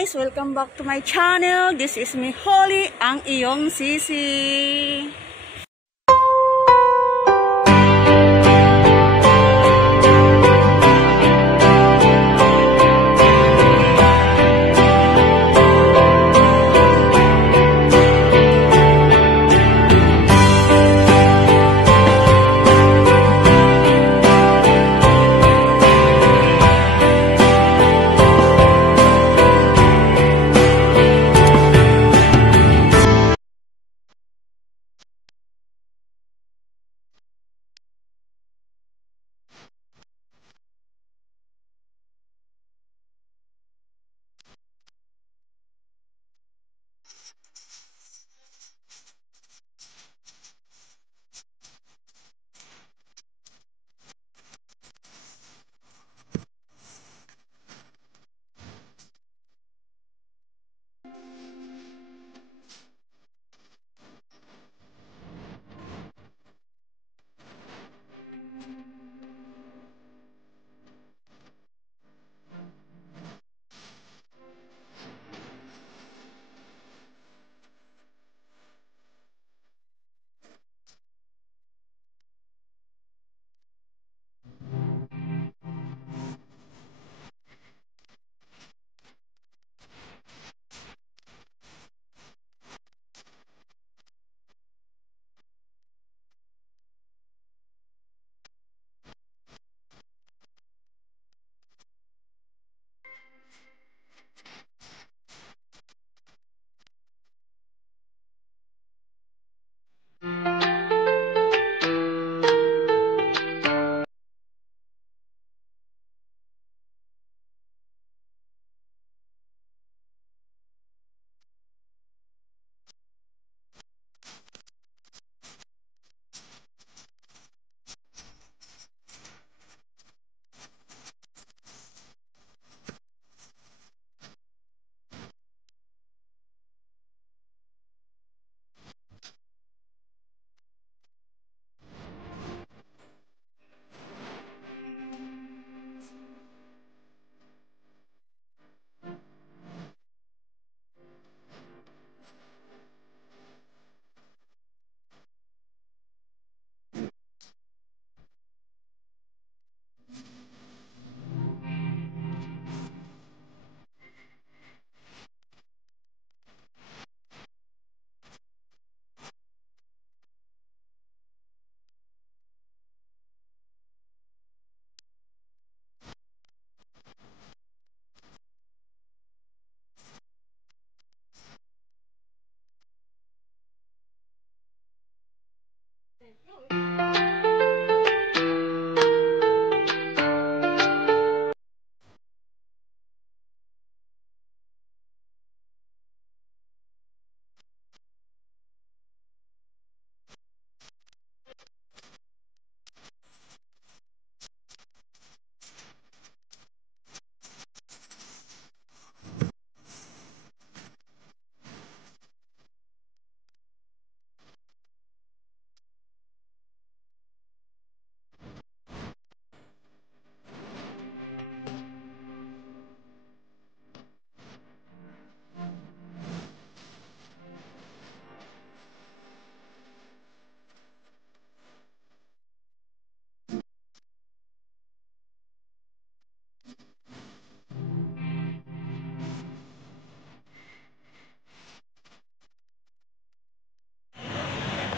guys! Welcome back to my channel. This is me, Holly, ang iyong sisi.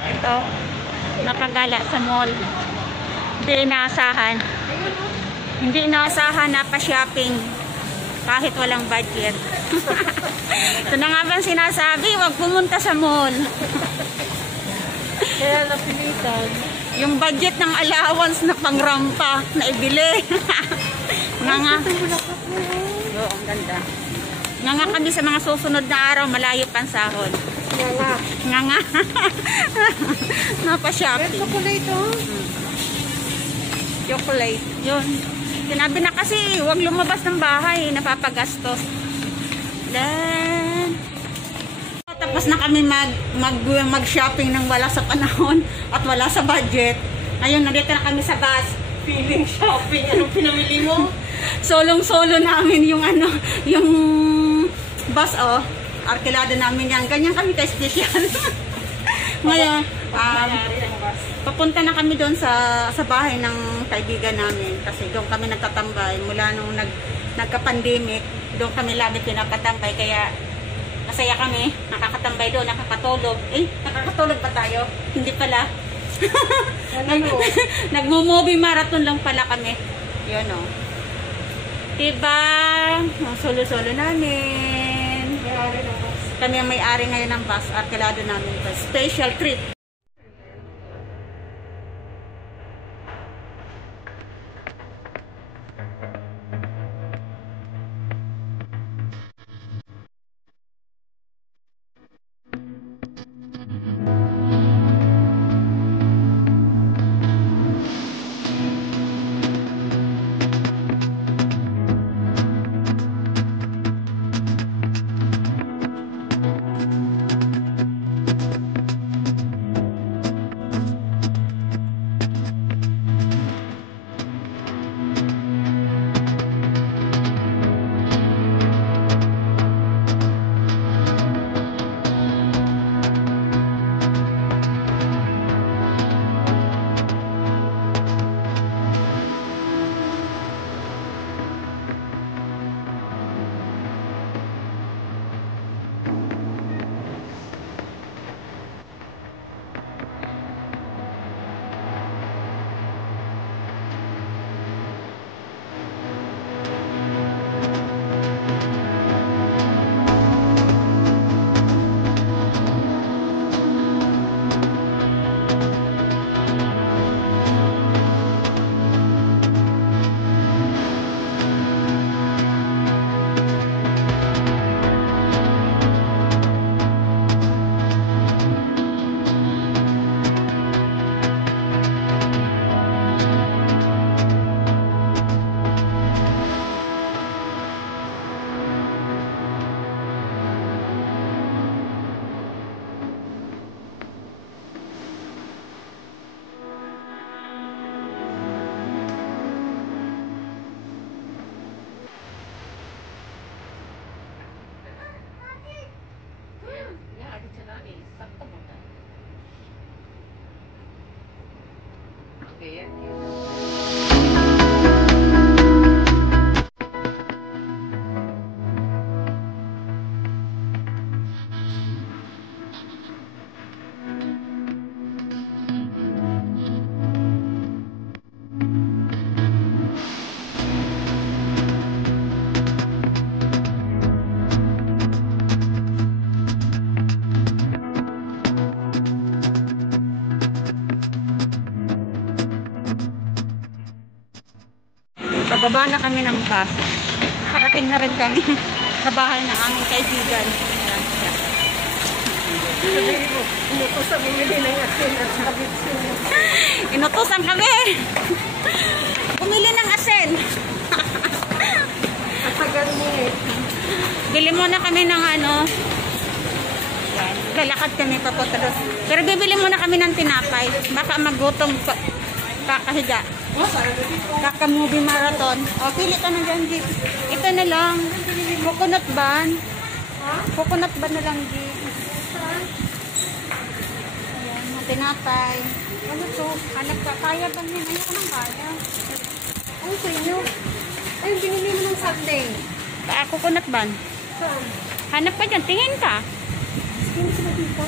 Ito, nakagala sa mall. Hindi inaasahan na pa-shopping kahit walang budget. Ito na nga bang sinasabi, huwag pumunta sa mall. Kaya napilitan. Yung budget ng allowance na pangrampa na ibili. Nga. Oo, ang ganda. Nga kami sa mga susunod na araw, malayo pang sahod. Nga. Napa-shopping. Chocolate, oh. Chocolate. Yun. Sinabi na kasi, huwag lumabas ng bahay. Napapagastos. Then, tapos na kami mag-shopping ng wala sa panahon at wala sa budget. Ayun, nandito na kami sa bus. Feeling shopping. Anong pinamili mo? Solong-solo namin yung bus, oh. Arkilado namin yan. Ganyan kami ka-special. Ngayon, papunta na kami doon sa bahay ng kaibigan namin. Kasi doon kami nagtatambay. Mula nung nagka-pandemic, doon kami lagi pinapatambay. Kaya masaya kami. Nakakatambay doon, nakakatulog. Nakakatulog pa tayo? Hindi pala. Nagmo-movie marathon lang pala kami. Yun, oh. Diba? Ang solo-solo namin. Kami ang may-ari ngayon ng bus. Arkilado namin. Special treat. Pababa na kami ng bus. Parating na rin kami sa bahay ng aming kaibigan. Inutusan bumili ng asin at sabitsin. Inutusan kami! Bumili ng asin! At tagal mo eh. Bili muna kami ng ano. Lalakad kami papunta doon. Pero bibili muna kami ng tinapay. Baka magutom kakahiga. Kaka-movie marathon. O, pili ka na dyan, Jeep. Ito na lang. Coconut ban. Coconut ban na lang, Jeep. Ayan, matinapay. Ano to? Hanap ka. Kaya ba niya? Ayoko nang kaya. Ano sa inyo? Ayun, binili mo ng Sunday. Coconut ban. Saan? Hanap ka dyan. Tingin ka. Hindi ko nakita.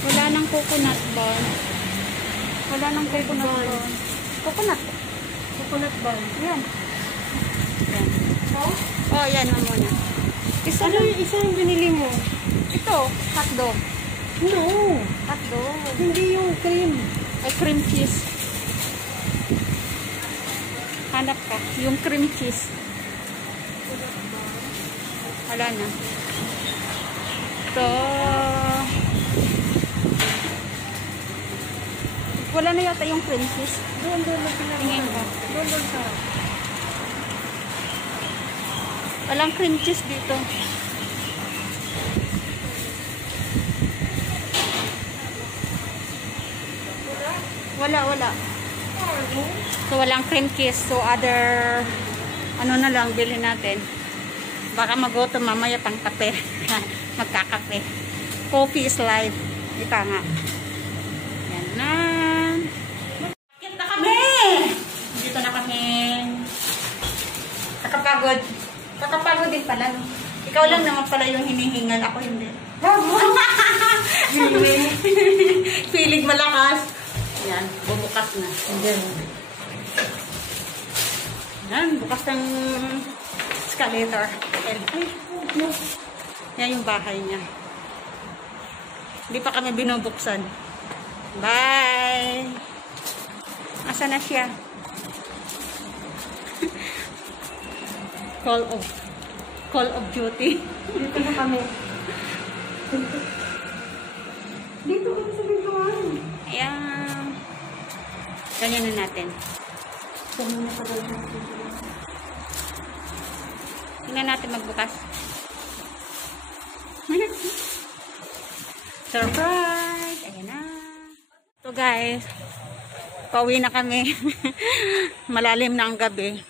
Wala nang coconut ban. Wala nang coconut ban. Coconut. Coconut ban. Yan. Yan. Oh? Oh, yan mo muna. Isa Ano yung isa yung binili mo? Ito, hotdog. No. Hotdog. Hindi yung cream. Ay, cream cheese. Hanap ka. Yung cream cheese. Wala na. Ito. Wala na yata yung cream cheese. Doon na Tingin ka. Doon sa. Walang cream cheese dito. Wala. Wala. So, walang cream cheese. So, Ano na lang, bilhin natin. Baka magutom mamaya pang kape. Magkakape. Coffee is life. Ika nga. Yan na. Kita kami! Dito na kami. Kakapagod. Kakapagod din pala. No? Ikaw lang naman pala yung hinihingal. Ako hindi. Feeling malakas. Yan. Bubukas na. Yan. Bukas ng escalator. Ay, no. Yan yung bahay niya. Hindi pa kami binubuksan. Bye! Asa na siya? Call of Duty. Dito na kami. Dito kami sa pintuan. Ayan. Ganyan na natin. Tingnan natin magbukas. Surprise! Ayan na. So guys, pauwi na kami. Malalim na ang gabi.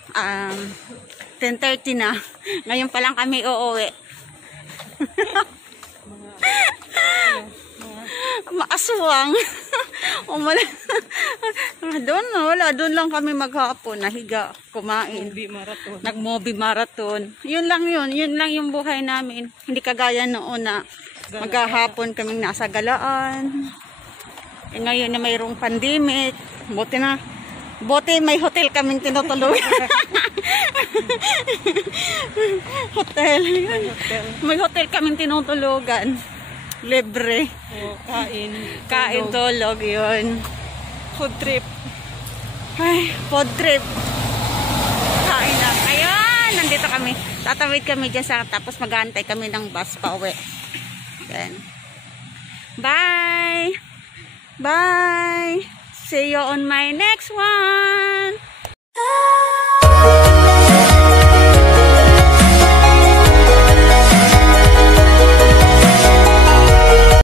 10:30 na. Ngayon pa lang kami uuwi. Maaswang. Doon lang kami maghapon. Nahiga, kumain. Nag-movie marathon. Yun lang yung buhay namin. Hindi kagaya noon na maghahapon kaming nasa galaan. Ngayon na mayroong pandemic. Buti may hotel kaming tinutulugan. Hotel. May hotel kaming tinutulugan. Libre. Kain, tulog, yun. Food trip. Ay, food trip. Kain lang. Ayan, nandito kami. Tatawid kami dyan tapos mag-aantay kami ng bus pa uwi. Yan. Bye! Bye! See you on my next one!